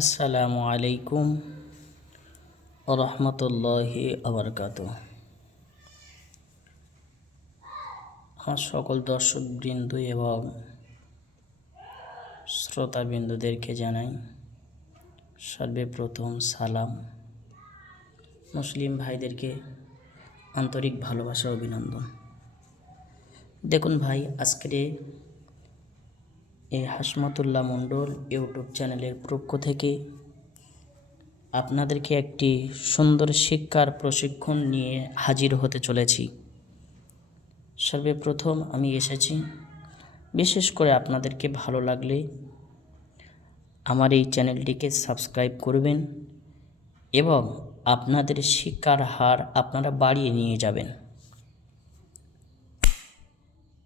আসসালামু আলাইকুম রহমতুল্লাহি আবরকাতুহ। আমার সকল দর্শকবৃন্দ এবং শ্রোতাবৃন্দদেরকে জানাই সর্বপ্রথম সালাম। মুসলিম ভাইদেরকে আন্তরিক ভালোবাসা অভিনন্দন। দেখুন ভাই, আজকের এই হাশমাতুল্লাহ মণ্ডল ইউটিউব চ্যানেলের পক্ষ থেকে আপনাদেরকে একটি সুন্দর শিক্ষার প্রশিক্ষণ নিয়ে হাজির হতে চলেছি। সর্বপ্রথম আমি এসেছি, বিশেষ করে আপনাদেরকে ভালো লাগলে আমার এই চ্যানেলটিকে সাবস্ক্রাইব করবেন এবং আপনাদের শিক্ষার হার আপনারা বাড়িয়ে নিয়ে যাবেন।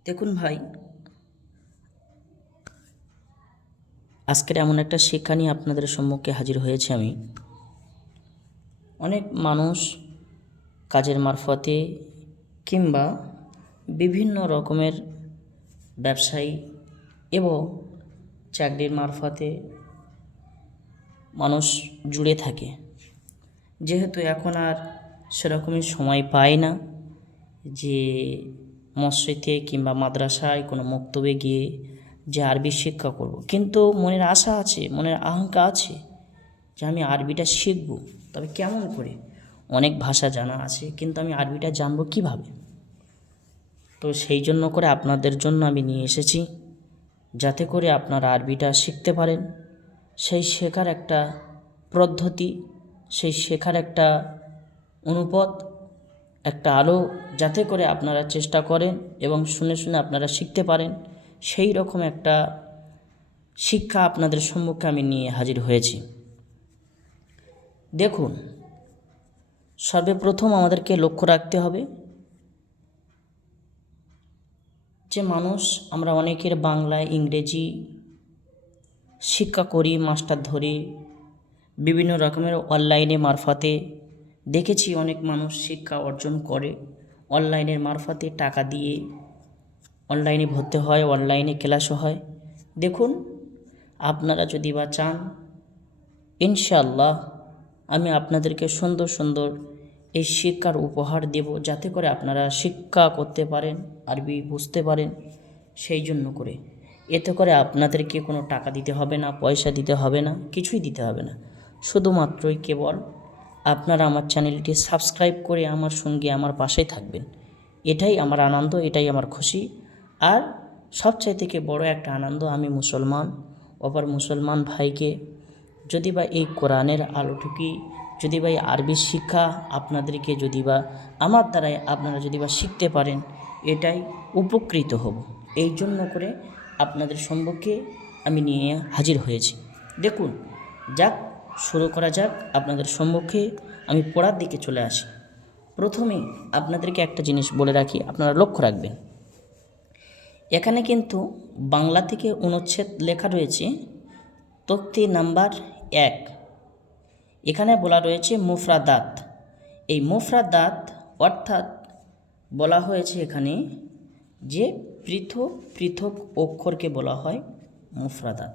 দেখুন ভাই, আজকের এমন একটা শিক্ষা নিয়ে আপনাদের সম্মুখে হাজির হয়েছে আমি। অনেক মানুষ কাজের মারফতে কিংবা বিভিন্ন রকমের ব্যবসায়ী এবং চাকরির মারফতে মানুষ জুড়ে থাকে। যেহেতু এখন আর সেরকমই সময় পায় না যে মসজিদে কিংবা মাদ্রাসায় কোনো মক্তবে গিয়ে যে আরবি শিক্ষা করব, কিন্তু মনের আশা আছে, মনের আকাঙ্ক্ষা আছে যে আমি আরবিটা শিখব। তবে কেমন করে? অনেক ভাষা জানা আছে, কিন্তু আমি আরবিটা জানবো কিভাবে? তো সেই জন্য করে আপনাদের জন্য আমি নিয়ে এসেছি, যাতে করে আপনারা আরবিটা শিখতে পারেন। সেই শেখার একটা পদ্ধতি, সেই শেখার একটা অনুপদ, একটা আলো, যাতে করে আপনারা চেষ্টা করেন এবং শুনে শুনে আপনারা শিখতে পারেন। সেই রকম একটা শিক্ষা আপনাদের সম্মুখে আমি নিয়ে হাজির হয়েছি। দেখুন, সর্বপ্রথম আমাদেরকে লক্ষ্য রাখতে হবে যে আমরা অনেকের বাংলা ইংরেজি শিক্ষা করি, মাস্টার ধরি, বিভিন্ন রকমের অনলাইনে মারফতে দেখেছি অনেক মানুষ শিক্ষা অর্জন করে। অনলাইনের মারফতে টাকা দিয়ে অনলাইনে ভর্তি হয়, অনলাইনে ক্লাসও হয়। দেখুন, আপনারা যদি বা চান, ইনশাআল্লাহ আমি আপনাদেরকে সুন্দর সুন্দর এই শিক্ষার উপহার দেব, যাতে করে আপনারা শিক্ষা করতে পারেন, আরবি বুঝতে পারেন। সেই জন্য করে এতে করে আপনাদেরকে কোনো টাকা দিতে হবে না, পয়সা দিতে হবে না, কিছুই দিতে হবে না। শুধুমাত্রই কেবল আপনারা আমার চ্যানেলটি সাবস্ক্রাইব করে আমার সঙ্গে আমার পাশেই থাকবেন। এটাই আমার আনন্দ, এটাই আমার খুশি। আর সবচাইতে থেকে বড় একটা আনন্দ, আমি মুসলমান, অপর মুসলমান ভাইকে যদি বা এই কোরআনের আলোটুকি, যদি বা এই আরবি শিক্ষা আপনাদেরকে যদি বা আমার দ্বারাই আপনারা যদি বা শিখতে পারেন, এটাই উপকৃত হব। এই জন্য করে আপনাদের সম্মুখে আমি নিয়ে হাজির হয়েছি। দেখুন, যাক, শুরু করা যাক। আপনাদের সম্মুখে আমি পড়ার দিকে চলে আসি। প্রথমেই আপনাদেরকে একটা জিনিস বলে রাখি, আপনারা লক্ষ্য রাখবেন। এখানে কিন্তু বাংলা থেকে অনুচ্ছেদ লেখা রয়েছে তক্তি নাম্বার 1। এখানে বলা রয়েছে মুফরাদাত। এই মুফরাদাত অর্থাৎ বলা হয়েছে এখানে যে পৃথক পৃথক অক্ষরকে বলা হয় মুফরাদাত।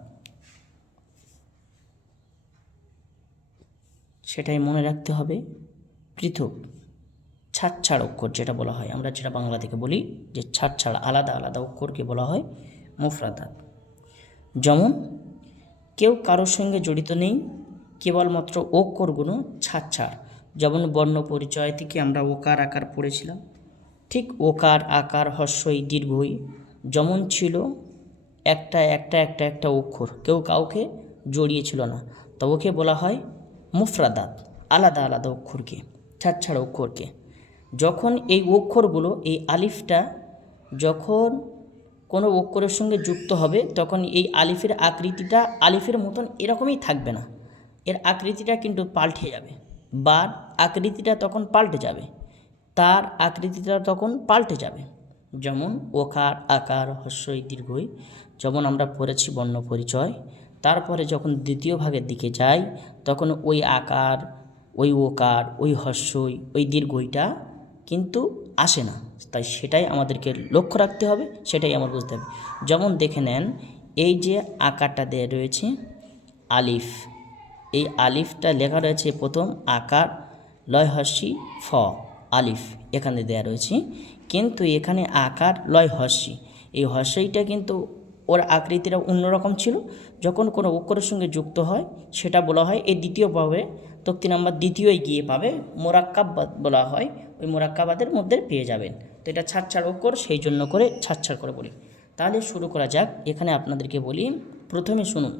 সেটাই মনে রাখতে হবে। পৃথক ছাড় অক্ষর যেটা বলা হয়, আমরা যেটা বাংলা থেকে বলি যে ছাড় আলাদা আলাদা অক্ষরকে বলা হয় মুফরাদাত। যেমন কেউ কারোর সঙ্গে জড়িত নেই, কেবলমাত্র অক্ষরগুলো ছাড়। যেমন বর্ণ পরিচয় থেকে আমরা ওকার আকার পড়েছিলাম, ঠিক ওকার আকার হস্যই দীর্ঘই যেমন ছিল একটা একটা একটা একটা অক্ষর, কেউ কাউকে জড়িয়েছিল না, তো ওকে বলা হয় মুফরাদাত, আলাদা আলাদা অক্ষরকে, ছাড় অক্ষরকে। যখন এই অক্ষরগুলো, এই আলিফটা যখন কোনো অক্ষরের সঙ্গে যুক্ত হবে, তখন এই আলিফের আকৃতিটা আলিফের মতন এরকমই থাকবে না, এর আকৃতিটা কিন্তু পাল্টে যাবে। বার আকৃতিটা তখন পাল্টে যাবে, তার আকৃতিটা তখন পাল্টে যাবে। যেমন ওকার আকার হস্যই দীর্ঘই, যেমন আমরা পড়েছি বর্ণ পরিচয়। তারপরে যখন দ্বিতীয় ভাগের দিকে যাই, তখন ওই আকার, ওই ওকার, ওই হস্যই, ওই দীর্ঘইটা কিন্তু আসে না। তাই সেটাই আমাদেরকে লক্ষ্য রাখতে হবে, সেটাই আমার বুঝতে হবে। যেমন দেখে নেন, এই যে আকারটা দেয়া রয়েছে আলিফ, এই আলিফটা লেখা রয়েছে প্রথম আকার লয় হস্যি ফ, আলিফ এখানে দেয়া রয়েছে, কিন্তু এখানে আকার লয় হস্যি। এই হস্যিটা কিন্তু ওর আকৃতিটা অন্যরকম ছিল, যখন কোনো অক্ষরের সঙ্গে যুক্ত হয় সেটা বলা হয় এই দ্বিতীয় পাবে, তক্তি নাম্বার দ্বিতীয়ই গিয়ে পাবে মোরাক্কাবাদ বলা হয়, ওই মোরাক্কাবাদের মধ্যে পেয়ে যাবেন। তো এটা ছাড় অক্ষর, সেই জন্য করে ছাড় করে বলি। তাহলে শুরু করা যাক। এখানে আপনাদেরকে বলি, প্রথমে শুনুন,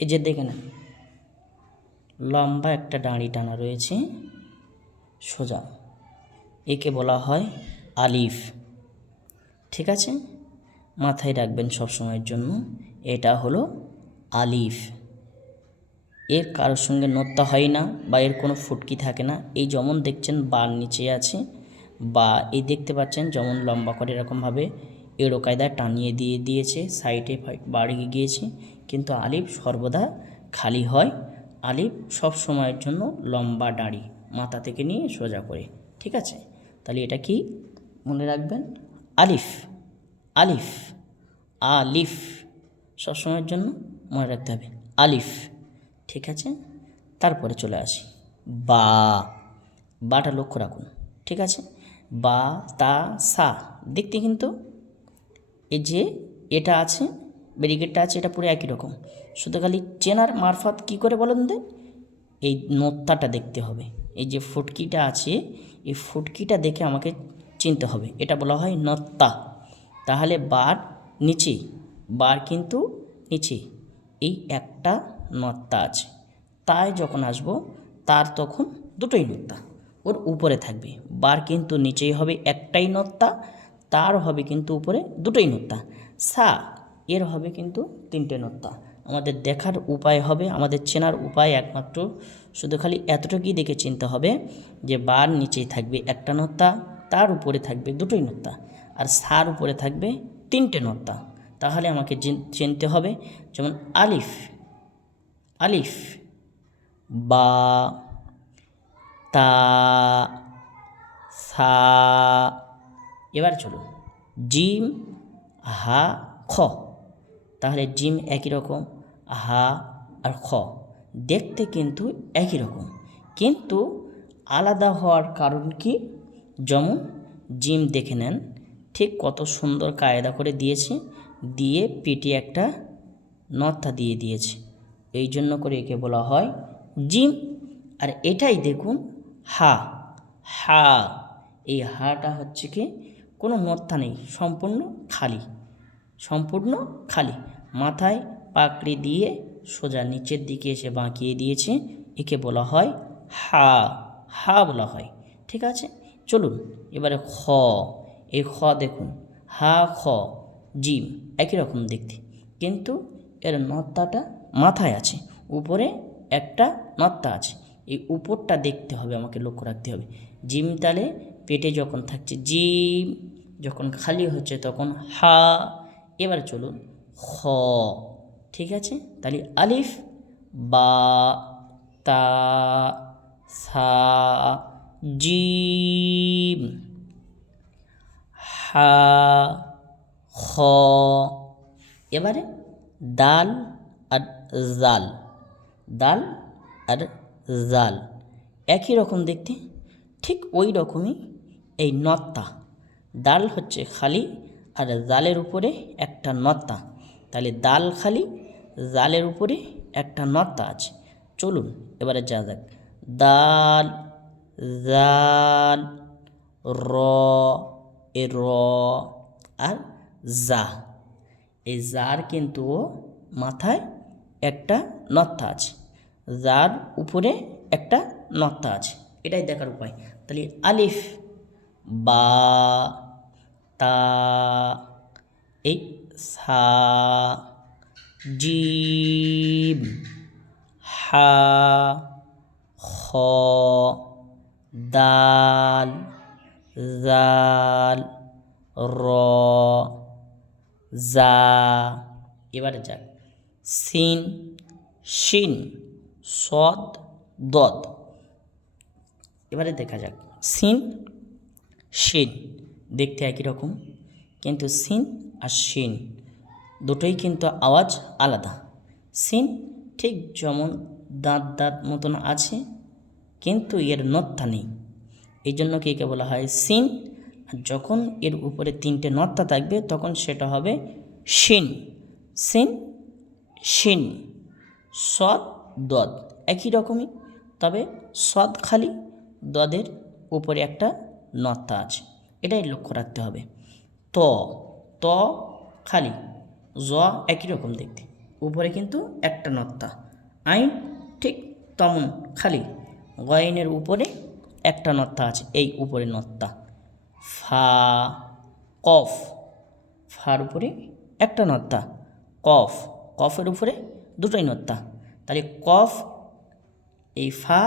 এই যে দেখে নেন লম্বা একটা দাঁড়ি টানা রয়েছে সোজা, একে বলা হয় আলিফ। ঠিক আছে, মাথায় রাখবেন সব সময়ের জন্য, এটা হলো আলিফ। এর কারোর সঙ্গে নোত্তা হয় না বা এর কোনো ফুটকি থাকে না। এই যেমন দেখছেন বার নিচে আছে, বা এই দেখতে পাচ্ছেন যেমন লম্বা করে এরকমভাবে এড়ো কায়দায় টানিয়ে দিয়েছে, সাইডে বাড়িয়ে গিয়েছে, কিন্তু আলিফ সর্বদা খালি হয়। আলিফ সব সময়ের জন্য লম্বা দাঁড়ি মাথা থেকে নিয়ে সোজা করে। ঠিক আছে, তাহলে এটা কি মনে রাখবেন? আলিফ, আলিফ, আলিফ, সবসময়ের জন্য মনে রাখতে হবে আলিফ। ঠিক আছে, তারপরে চলে আসি বা, বাটা লক্ষ্য রাখুন। ঠিক আছে, বা তা সা দেখতে কিন্তু এই যে এটা আছে, ব্যারিকেডটা আছে, এটা পুরো একই রকম, শুধু খালি চেনার মারফত কী করে বলেন দেন, এই নোত্তাটা দেখতে হবে। এই যে ফুটকিটা আছে, এই ফুটকিটা দেখে আমাকে চিনতে হবে, এটা বলা হয় নত্তা। তাহলে বার নিচে, বার কিন্তু নিচে, এই একটা নত্তা আছে, তাই যখন আসব তার তখন দুটোই নত্তা ওর উপরে থাকবে। বার কিন্তু নিচেই হবে একটাই নত্তা, তার হবে কিন্তু উপরে দুটোই নত্তা। সা এর হবে কিন্তু তিনটে নত্তা। আমাদের দেখার উপায় হবে, আমাদের চেনার উপায় একমাত্র শুধু খালি এতটুকুই দেখে চিনতে হবে যে বার নিচেই থাকবে একটা নত্তা, তার উপরে থাকবে দুটোই নত্তা, আর সার উপরে থাকবে তিনটে নত্তা। তাহলে আমাকে চিনতে হবে, যেমন আলিফ, আলিফ, বা, তা, সা। এবার চলুন জিম, হা, খ। তাহলে জিম একই রকম, হা আর খ দেখতে কিন্তু একই রকম, কিন্তু আলাদা হওয়ার কারণ কি? যেমন জিম দেখে নেন, ঠিক কত সুন্দর কায়দা করে দিয়েছে, দিয়ে পেটে একটা নথা দিয়ে দিয়েছে, এই জন্য করে একে বলা হয় জিম। আর এটাই দেখুন হা, হা, এই হাটা হচ্ছে কি কোনো নথা নেই, সম্পূর্ণ খালি, সম্পূর্ণ খালি, মাথায় পাকড়ি দিয়ে সোজা নিচের দিকে এসে বাঁকিয়ে দিয়েছে, একে বলা হয় হা, হা বলা হয়। ঠিক আছে, চলুন এবারে খ। এই খ দেখুন, হা খ জিম একই রকম দেখতে, কিন্তু এর নত্তাটা মাথায় আছে, উপরে একটা নত্তা আছে, এই উপরটা দেখতে হবে, আমাকে লক্ষ্য রাখতে হবে। জিম তালে পেটে যখন থাকছে জিম, যখন খালি হচ্ছে তখন হা। এবার চলুন খ। ঠিক আছে, তাহলে আলিফ, বা, তা, সা, জিম, হা, খ। এবারে দাল আর জাল, দাল আর জাল একই রকম দেখতে, ঠিক ওই রকমই এই নত্তা। দাল হচ্ছে খালি আর জালের উপরে একটা নত্তা, তাহলে দাল খালি, জালের উপরে একটা নত্তা আছে। চলুন এবারে যা যাক, দাল, জাল, র, এ র, আর জা। এই জার কিন্তু মাথায় একটা নত্তা আছে, যার উপরে একটা নত্তা আছে, এটাই দেখার উপায়। তাহলে আলিফ, বা, তা, এই সা, জিম, হা, খ, দাল, জাল, র, জা। এবারে যাক সিন, শিন, সদ, দদ। এবারে দেখা যাক সিন, শিন দেখতে একই রকম, কিন্তু সিন আর শিন দুটোই কিন্তু আওয়াজ আলাদা। সিন ঠিক যেমন দাঁত দাঁত মতন আছে, কিন্তু এর নত্তা নেই, এই জন্য কি একে বলা হয় সিন। আর যখন এর উপরে 3টে নত্তা থাকবে তখন সেটা হবে শিন। সিন, শিন। সদ, দদ একই রকমই, তবে সদ খালি, দদের উপরে একটা নত্তা আছে, এটাই লক্ষ্য রাখতে হবে। ত, ত খালি, জ একই রকম দেখতে, উপরে কিন্তু একটা নত্তা। আইন ঠিক তেমন খালি, গয়নের উপরে একটা নত্তা আছে, এই উপরে নত্তা। ফা, কফ, ফার উপরে একটা নত্তা। কফ, কফের উপরে দুটোই নত্তা, তাহলে কফ, এই ফা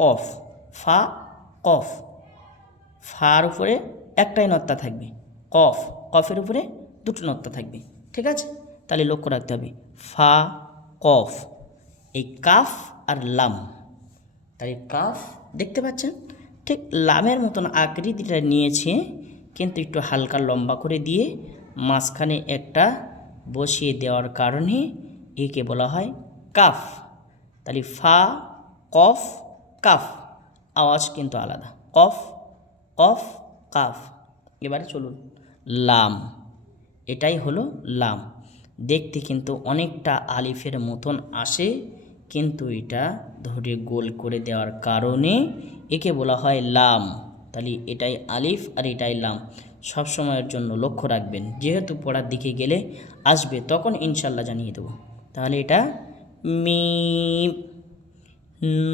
কফ, ফা কফ, ফার উপরে একটাই নত্তা থাকবে। কফ, কফের উপরে দুটো নত্তা থাকবে, ঠিক আছে? তাহলে লক্ষ্য রাখতে হবে ফা কফ, এই কাফ আর লাম। তাই কাফ দেখতে পাচ্ছেন ঠিক লামের মতন আকৃতিটা নিয়েছে, কিন্তু একটু হালকা লম্বা করে দিয়ে মাঝখানে একটা বসিয়ে দেওয়ার কারণে একে বলা হয় কাফ। তাহলে ফা কফ কাফ, আওয়াজ কিন্তু আলাদা, কফ কফ কাফ। এবারে চলুন লাম, এটাই হলো লাম। দেখতে কিন্তু অনেকটা আলিফের মতন আসে, কিন্তু এটা ধরে গোল করে দেওয়ার কারণে একে বলা হয় লাম। তাহলে এটাই আলিফ আর এটাই লাম, সব সময়ের জন্য লক্ষ্য রাখবেন, যেহেতু পড়ার দিকে গেলে আসবে তখন ইনশাল্লাহ জানিয়ে দেবো। তাহলে এটা মিম।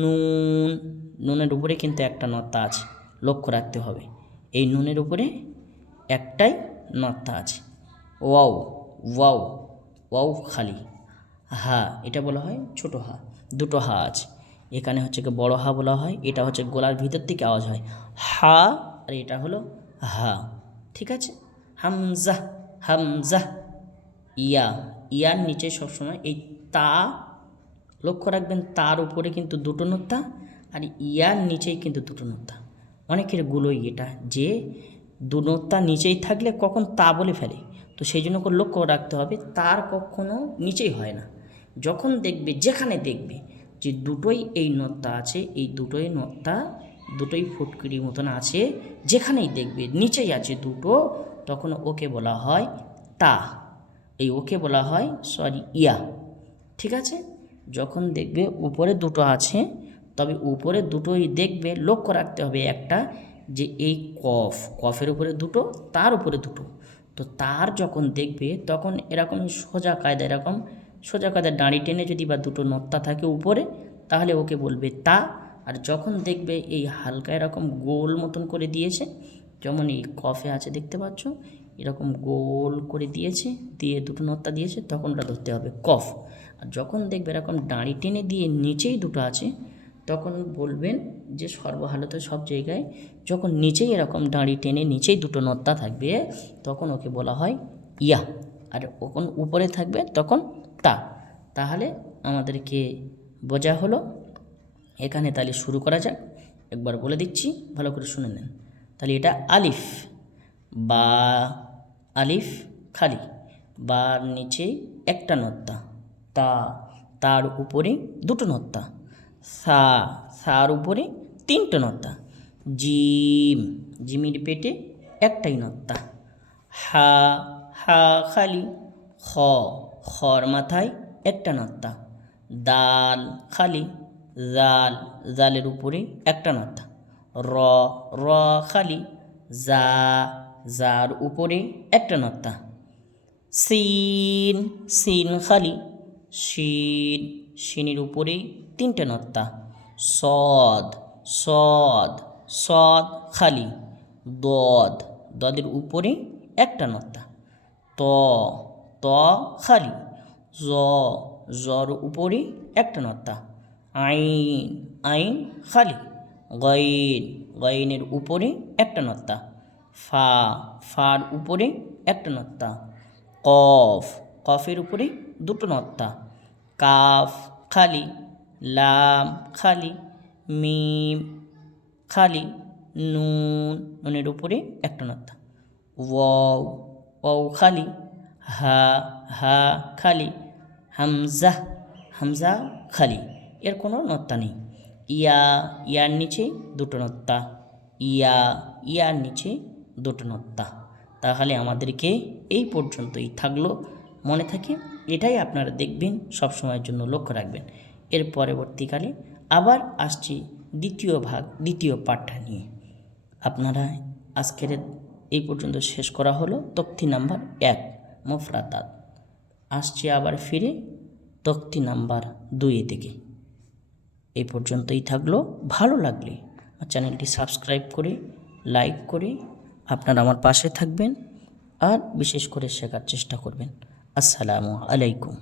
নুন, নুনের উপরে কিন্তু একটা নত্তা আছে, লক্ষ্য রাখতে হবে, এই নুনের উপরে একটাই নত্তা আছে। ওয়াও, ওয়াও, ওয়াও খালি। হা, এটা বলা হয় ছোট হা, দুটো হা আছে, এখানে হচ্ছে কি বড় হা বলা হয়, এটা হচ্ছে গলার ভিতর থেকে আওয়াজ হয় হা, আর এটা হলো হা, ঠিক আছে? হামজা, হামজা। ইয়া, ইয়ার নিচে সবসময় এই তা, লক্ষ্য রাখবেন তার উপরে কিন্তু দুটো নত্তা, আর ইয়ার নিচেই কিন্তু দুটো নত্তা। অনেকের গুলোই এটা যে দু নত্তা নিচেই থাকলে কখন তা বলে ফেলে, তো সেই জন্য করে লক্ষ্য রাখতে হবে তার কখনো নিচেই হয় না। যখন দেখবে, যেখানে দেখবে যে দুটোই এই নত্তা আছে, এই দুটোই নত্তা, দুটোই ফুটকিরি মতন আছে, যেখানেই দেখবে নিচেই আছে দুটো, তখন ওকে বলা হয় তা, এই ওকে বলা হয় ইয়া, ঠিক আছে? যখন দেখবে উপরে দুটো আছে, তবে উপরে দুটোই দেখবে, লক্ষ্য রাখতে হবে একটা যে এই কফ, কফের উপরে দুটো, তার উপরে দুটো, তো তার যখন দেখবে তখন এরকম সোজা কায়দা, এরকম সোজা কায়দা দাঁড়ি টেনে যদি বা দুটো নত্তা থাকে উপরে, তাহলে ওকে বলবে তা। আর যখন দেখবে এই হালকা এরকম গোল মতন করে দিয়েছে, যেমন এই কফে আছে দেখতে পাচ্ছ, এরকম গোল করে দিয়েছে, দিয়ে দুটো নত্তা দিয়েছে, তখন ওটা ধরতে হবে কফ। আর যখন দেখবে এরকম দাঁড়ি টেনে দিয়ে নিচেই দুটো আছে, তখন বলবেন যে সর্বহালতে সব জায়গায় যখন নিচেই এরকম দাঁড়ি টেনে নিচেই দুটো নত্তা থাকবে, তখন ওকে বলা হয় ইয়া, আর ওখন উপরে থাকবে তখন তা। তাহলে আমাদেরকে বোঝা হলো। এখানে তাহলে শুরু করা যাক, একবার বলে দিচ্ছি, ভালো করে শুনে নেন। তাহলে এটা আলিফ, বা, আলিফ খালি, বার নিচে একটা নত্তা, তা, তার উপরে দুটো নত্তা, সা, সার উপরে তিনটে নত্তা, জিম, জিমির পেটে একটাই নত্তা, হা, হা খালি, খ, খর মাথায় একটা নত্তা, দাল খালি, জাল, জালের উপরে একটা নত্তা, র, র খালি, জা, জার উপরে একটা নত্তা, সিন, সিন খালি, শিন, শিনের উপরে তিনটে নত্তা, সদ, সদ, সদ খালি, দদ, দদের উপরে একটা নত্তা, ত, ত খালি, জ, জর উপরে একটা নত্তা, আইন, আইন খালি, গইন, গইনের উপরে একটা নত্তা, ফা, ফার উপরে একটা নত্তা, কফ, কফের উপরে দুটো নত্তা, কাফ খালি, লাম খালি, মিম খালি, নুন, নুনের উপরে একটা নত্তা, ওয়াও, ওয়াও খালি, হা, হা খালি, হামজা, হামজা খালি, এর কোনো নত্তা নেই। ইয়া, ইয়ার নিচে দুটো নত্তা, ইয়া, ইয়ার নিচে দুটো নত্তা। তাহলে আমাদেরকে এই পর্যন্তই থাকলো, মনে থাকে এটাই আপনারা দেখবেন, সব সময়ের জন্য লক্ষ্য রাখবেন। এর পরবর্তীকালে আবার আসছি দ্বিতীয় পাঠটা নিয়ে। আপনারা আজকের এই পর্যন্ত শেষ করা হলো তক্তি নাম্বার 1 মুফরাদাত। আসছি আবার ফিরে তক্তি নাম্বার 2 থেকে। এই পর্যন্তই থাকলো। ভালো লাগলে আমার চ্যানেলটি সাবস্ক্রাইব করে, লাইক করে আপনারা আমার পাশে থাকবেন আর বিশেষ করে শেখার চেষ্টা করবেন। আসসালামু আলাইকুম।